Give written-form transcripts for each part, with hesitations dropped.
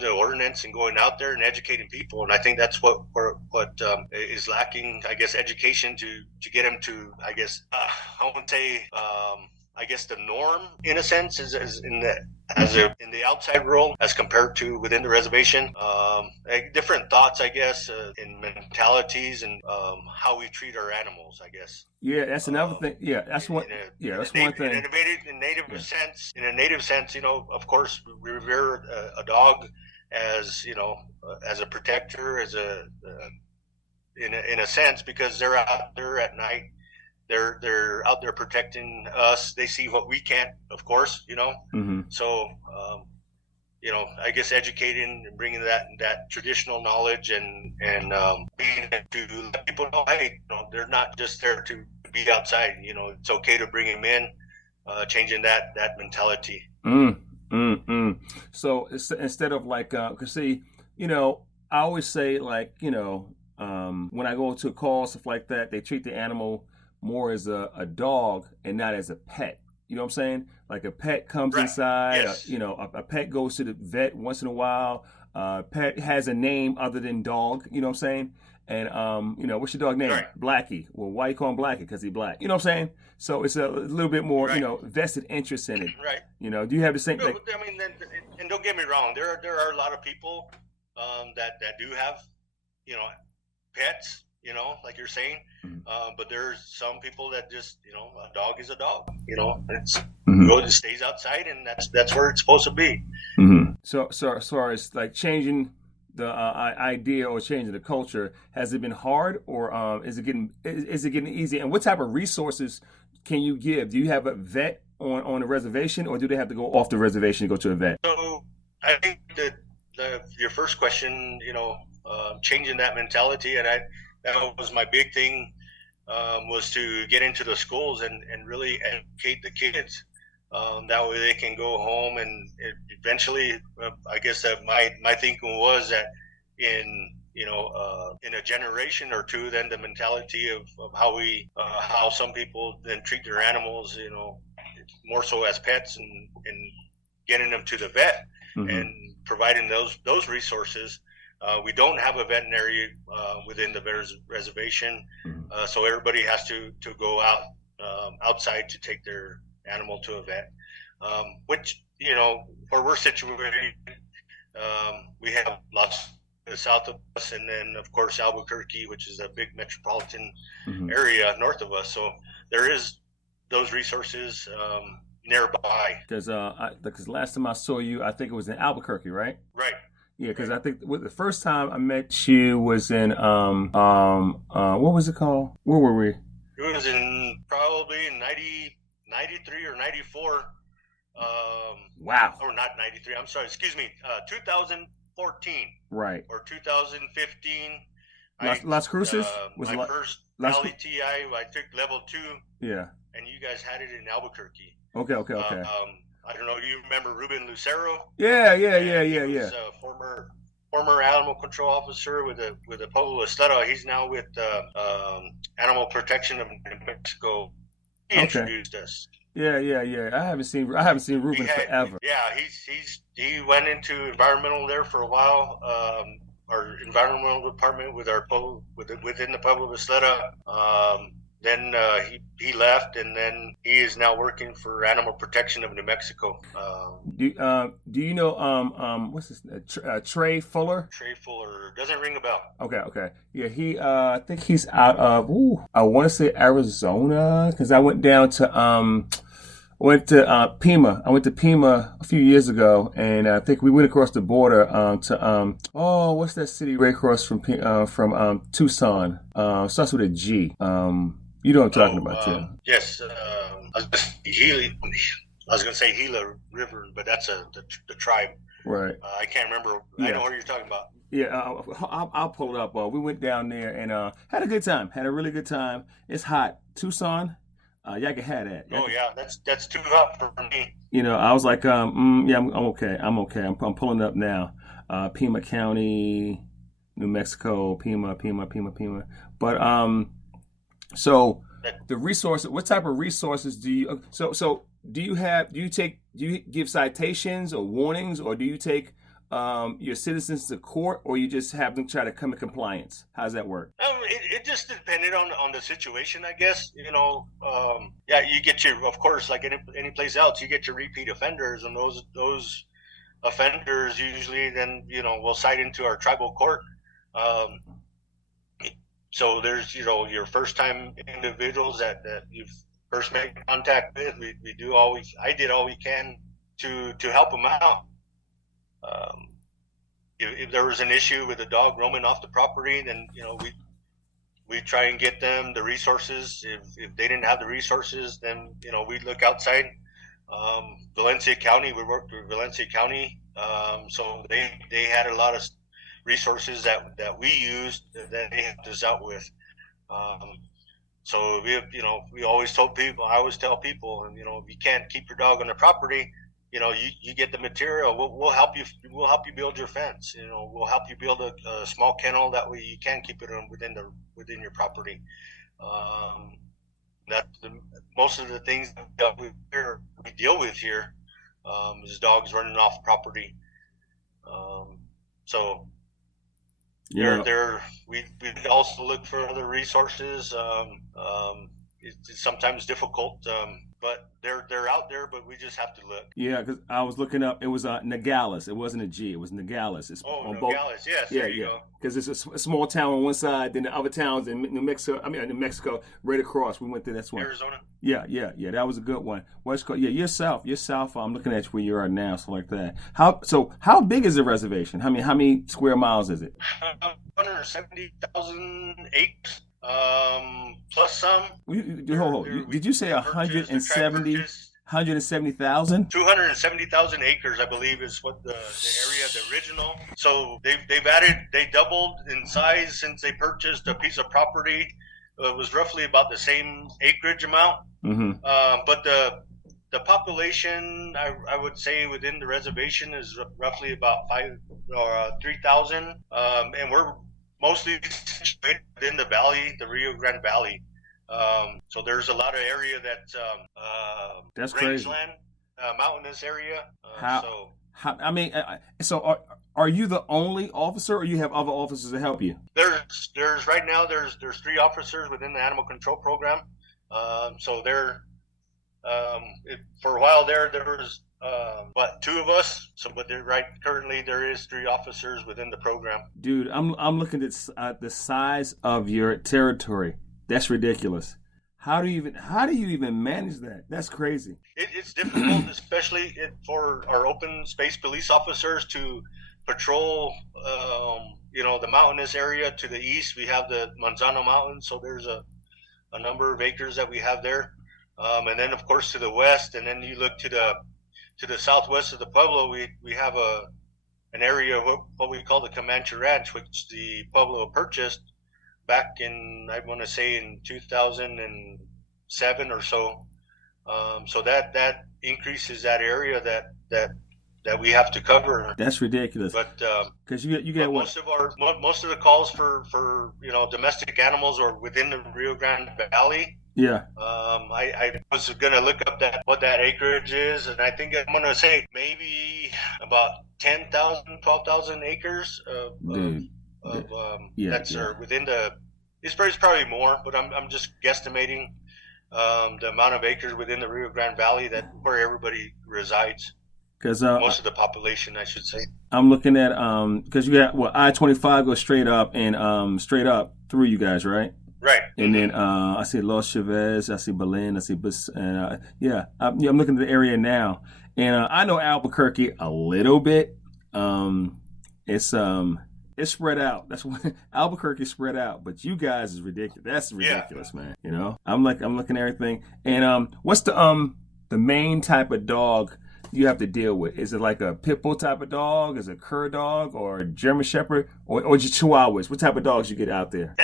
the ordinance and going out there and educating people. And I think that's what is lacking, I guess, education to get them to, I guess, I wouldn't say, I guess the norm in a sense is in the outside world as compared to within the reservation. Different thoughts, I guess, in mentalities and how we treat our animals, I guess. Yeah, that's another thing. Yeah, that's one. That's one thing. In a native sense, you know, of course, we revere a dog as, you know, as a protector, as in a sense, because they're out there at night. They're out there protecting us. They see what we can't, of course, you know. Mm-hmm. So, you know, I guess educating and bringing that traditional knowledge and being to let people know, hey, you know, they're not just there to be outside. You know, it's okay to bring them in, changing that mentality. So instead of like, cause see, you know, I always say like, you know, when I go to a call, stuff like that, they treat the animal more as a dog and not as a pet. You know what I'm saying? Like a pet comes Right. inside, Yes. you know, a pet goes to the vet once in a while. Pet has a name other than dog, you know what I'm saying? And, you know, what's your dog name? Right. Blackie. Well, why you call him Blackie? Because he black. You know what I'm saying? So it's a little bit more, Right. you know, vested interest in it. Right. You know, do you have the same No, thing? I mean, and don't get me wrong. There are a lot of people that do have, you know, pets. You know, like you're saying, but there's some people that just, you know, a dog is a dog. You know, it stays outside, and that's where it's supposed to be. Mm-hmm. So as far as like changing the idea or changing the culture, has it been hard, or is it getting easy? And what type of resources can you give? Do you have a vet on a reservation, or do they have to go off the reservation to go to a vet? So I think that your first question, you know, changing that mentality, and that was my big thing, was to get into the schools and really educate the kids. That way they can go home and eventually, I guess that my thinking was that in a generation or two, then the mentality of how some people then treat their animals, you know, more so as pets and getting them to the vet and providing those resources. We don't have a veterinary within the reservation, so everybody has to go out outside to take their animal to a vet. Which, you know, where we're situated, we have lots south of us, and then of course Albuquerque, which is a big metropolitan area north of us. So there is those resources nearby. Because last time I saw you, I think it was in Albuquerque, right? Right. Yeah, because I think the first time I met you was in what was it called? Where were we? It was in probably 93 or 94. Wow. Or not 93. I'm sorry. Excuse me. 2014. Right. Or 2015. Las Cruces was my first LETI. I took level 2. Yeah. And you guys had it in Albuquerque. Okay. I don't know. Do you remember Virgil Lucero? Yeah. He was a former animal control officer with the Pueblo Isleta. He's now with Animal Protection of New Mexico. He introduced us. Yeah. I haven't seen Ruben forever. Yeah, he went into environmental there for a while. Our environmental department with our within the Pueblo Isleta. Then he left, and then he is now working for Animal Protection of New Mexico. Do you know what's his Trey Fuller? Trey Fuller doesn't ring a bell. Okay. Yeah, I think he's out of I want to say Arizona, because I went down to Pima. I went to Pima a few years ago, and I think we went across the border to what's that city right across from Tucson? Starts with a G. You know what I'm talking about, too. Yes. I was going to say Gila River, but that's the tribe. Right. I can't remember. Yeah. I know what you're talking about. Yeah, I'll pull it up. We went down there and had a good time. Had a really good time. It's hot. Tucson, y'all can have that. Oh yeah, that's too hot for me. You know, I was like, yeah, I'm okay. I'm pulling it up now. Pima County, New Mexico, Pima. But so the resources. What type of resources do you? So do you give citations or warnings, or do you take your citizens to court, or you just have them try to come in compliance? How's that work? It just depended on the situation, I guess. Yeah, you get your, of course, like any place else, you get your repeat offenders, and those offenders usually then will cite into our tribal court. So there's your first time individuals that you've first made contact with. I did all we can to help them out. If there was an issue with a dog roaming off the property, then we try and get them the resources. If they didn't have the resources, then we'd look outside. Valencia County, we worked with Valencia County, so they had a lot of resources that we used that they helped us out with. So we always told people. I always tell people, and if you can't keep your dog on the property, you get the material. We'll help you. We'll help you build your fence. We'll help you build a small kennel. That way you can keep it within your property. Most of the things that we deal with here is dogs running off property. So we also look for other resources. It's sometimes difficult, but they're out there, but we just have to look. Yeah, because I was looking up. It was Nogales. It wasn't a G. It was Nogales. It's on Nogales. Yes. Yeah, there you go. Because it's a small town on one side, then the other towns in New Mexico, right across. We went through this one. Arizona. Yeah. That was a good one. What's called? Yeah, you're south. I'm looking at where you are now, so like that. How big is the reservation? How many square miles is it? 170,000 acres. Plus some. Did you say 170,000? 270,000 acres, I believe, is what the area, the original. So they doubled in size since they purchased a piece of property. It was roughly about the same acreage amount. Mm-hmm. But the population, I would say, within the reservation is roughly about 3,000. And we're mostly situated within the valley, the Rio Grande Valley. So there's a lot of area that's rangeland, mountainous area. So are you the only officer, or you have other officers to help you? There's right now there's 3 officers within the animal control program. So for a while there was 2 of us. So, but currently there is 3 officers within the program. Dude, I'm looking at the size of your territory. That's ridiculous. How do you even manage that? That's crazy. It's difficult, especially for our open space police officers to patrol. The mountainous area to the east. We have the Manzano Mountains, so there's a number of acres that we have there, and then of course to the west, and then you look to the southwest of the Pueblo. We have an area of what we call the Comanche Ranch, which the Pueblo purchased back in, I want to say, in 2007 or so. So that increases that area that we have to cover. That's ridiculous. But because you get most of the calls for domestic animals are within the Rio Grande Valley. Yeah. I was going to look up what that acreage is, and I think I'm going to say maybe about 10,000, 12,000 acres that's within the. It's probably more, but I'm just guesstimating the amount of acres within the Rio Grande Valley where everybody resides. Because most of the population, I should say. I'm looking at because you got I-25 goes straight up and straight up through you guys, right? Right. And then I see Los Chavez, I see Belen, I see I'm looking at the area now, and I know Albuquerque a little bit. It's spread out. That's why Albuquerque's spread out, but you guys is ridiculous. That's ridiculous, man. I'm looking at everything. And what's the main type of dog you have to deal with? Is it like a pit bull type of dog? Is it a cur dog or a German Shepherd or just Chihuahuas? What type of dogs you get out there?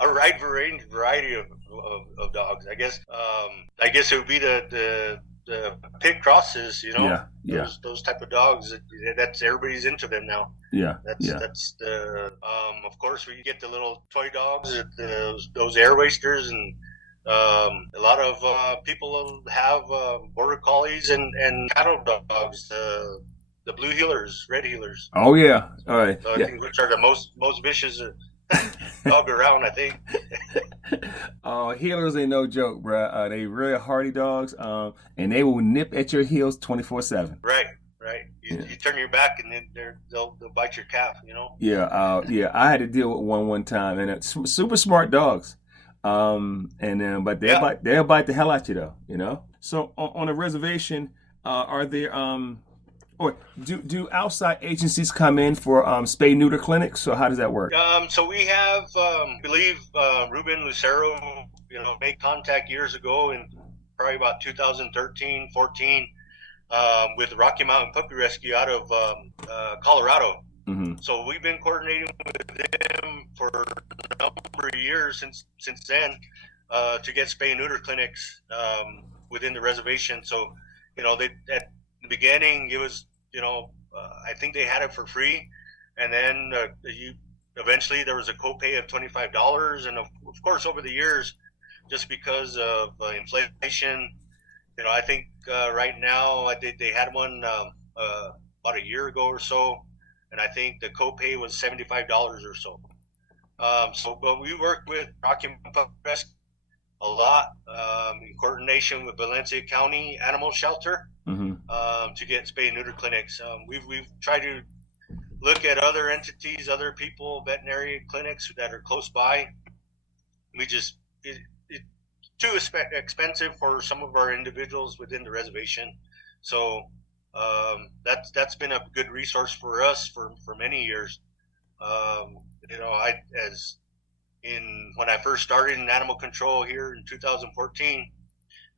A wide variety of dogs, I guess. I guess it would be the pit crosses, those type of dogs. That's everybody's into them now. That's the of course we get the little toy dogs, those air wasters, and a lot of people have border collies and cattle dogs, the the blue healers, red healers. Oh yeah, all right, So I yeah. think which are the most vicious dog around. I think. Healers ain't no joke, bruh. They really hardy dogs, and they will nip at your heels 24/7. Right, right. Yeah, You turn your back and then they'll bite your calf. yeah, yeah. I had to deal with one time, and it's super smart dogs. And then, but Yeah. they'll bite the hell out you though, you know. So on a reservation, are there or do outside agencies come in for spay neuter clinics? So how does that work? So we have, I believe, Ruben Lucero, made contact years ago in probably about 2013, 14, with Rocky Mountain Puppy Rescue out of Colorado. Hmm. So we've been coordinating with them for a number of years since then to get spay and neuter clinics within the reservation. So, they at the beginning it was, I think they had it for free, and then eventually there was a copay of $25, and of course over the years, just because of inflation, I think right now they had one about a year ago or so, and I think the copay was $75 or so. But we work with Rocky Mountain Rescue a lot in coordination with Valencia County Animal Shelter Hmm. to get spay and neuter clinics. We've tried to look at other entities, other people, veterinary clinics that are close by. It's too expensive for some of our individuals within the reservation. So that's been a good resource for us for many years. When I first started in animal control here in 2014,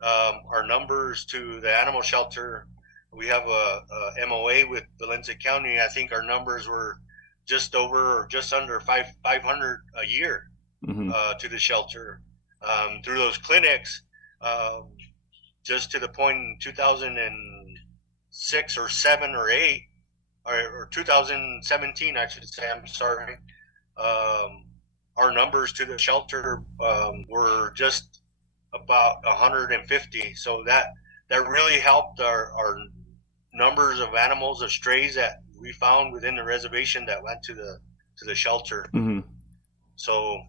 our numbers to the animal shelter, we have a MOA with Valencia County. I think our numbers were just over or just under 500 a year Hmm. to the shelter through those clinics. Just to the point in 2006 or 7 or 8 or 2017, I should say. I'm sorry. Our numbers to the shelter were just about 150. So that really helped our numbers of animals, of strays that we found within the reservation that went to the shelter. Hmm. So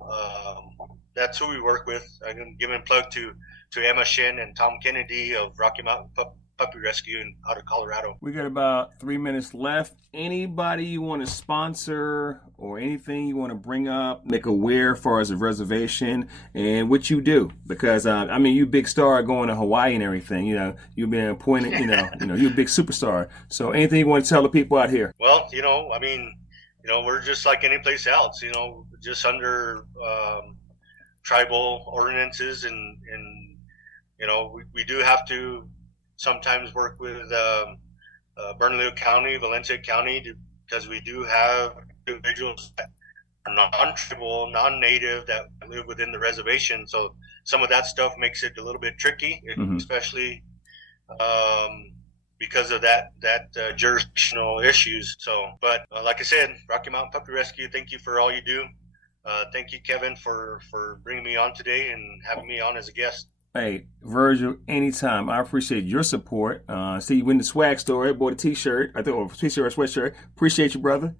that's who we work with. I'm going to give a plug to Emma Shin and Tom Kennedy of Rocky Mountain Puppy Rescue out of Colorado. We got about 3 minutes left. Anybody you want to sponsor or anything you want to bring up, make aware as far as a reservation and what you do? Because you big star going to Hawaii and everything. You've been appointed. You're a big superstar. So anything you want to tell the people out here? Well, we're just like any place else. Just under tribal ordinances, and we do have to sometimes work with Bernalillo County, Valencia County, because we do have individuals that are non-tribal, non-native that live within the reservation. So some of that stuff makes it a little bit tricky, Mhm. especially because of that jurisdictional issues. So, but like I said, Rocky Mountain Puppy Rescue, thank you for all you do. Thank you, Kevin, for bringing me on today and having me on as a guest. Hey, Virgil, anytime. I appreciate your support. See you in the swag store. I bought a t-shirt. I think a t-shirt or sweatshirt. Appreciate you, brother.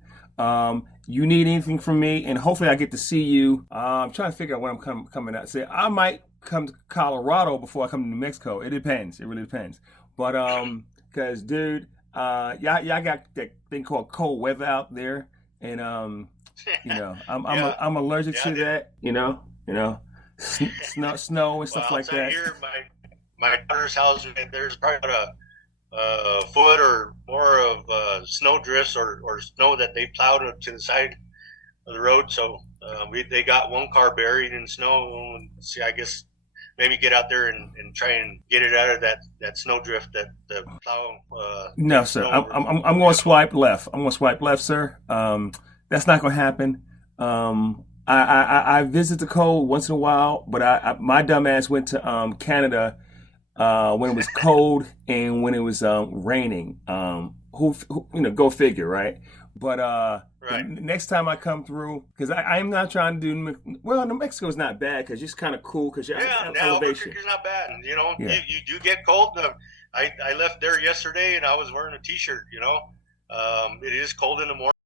You need anything from me, and hopefully I get to see you. I'm trying to figure out when I'm coming out. Say I might come to Colorado before I come to New Mexico. It depends. It really depends. But because dude, y'all got that thing called cold weather out there, and I'm Yeah, I'm allergic to dude. that. Snow and stuff Well, like outside that. here, my daughter's house, there's probably about a foot or more of snow drifts or snow that they plowed up to the side of the road. So they got one car buried in snow. See, I guess maybe get out there and try and get it out of that snow drift that the plow. No, sir. Snow. I'm going to swipe left. I'm going to swipe left, sir. That's not going to happen. I visit the cold once in a while, but my dumb ass went to Canada when it was cold and when it was raining. Go figure, right? But Right. next time I come through, because I'm not trying to do New Mexico's not bad because it's kind of cool because you're Yeah, at now elevation. Albuquerque's not bad. And, Yeah. you do get cold. I left there yesterday and I was wearing a t-shirt, It is cold in the morning.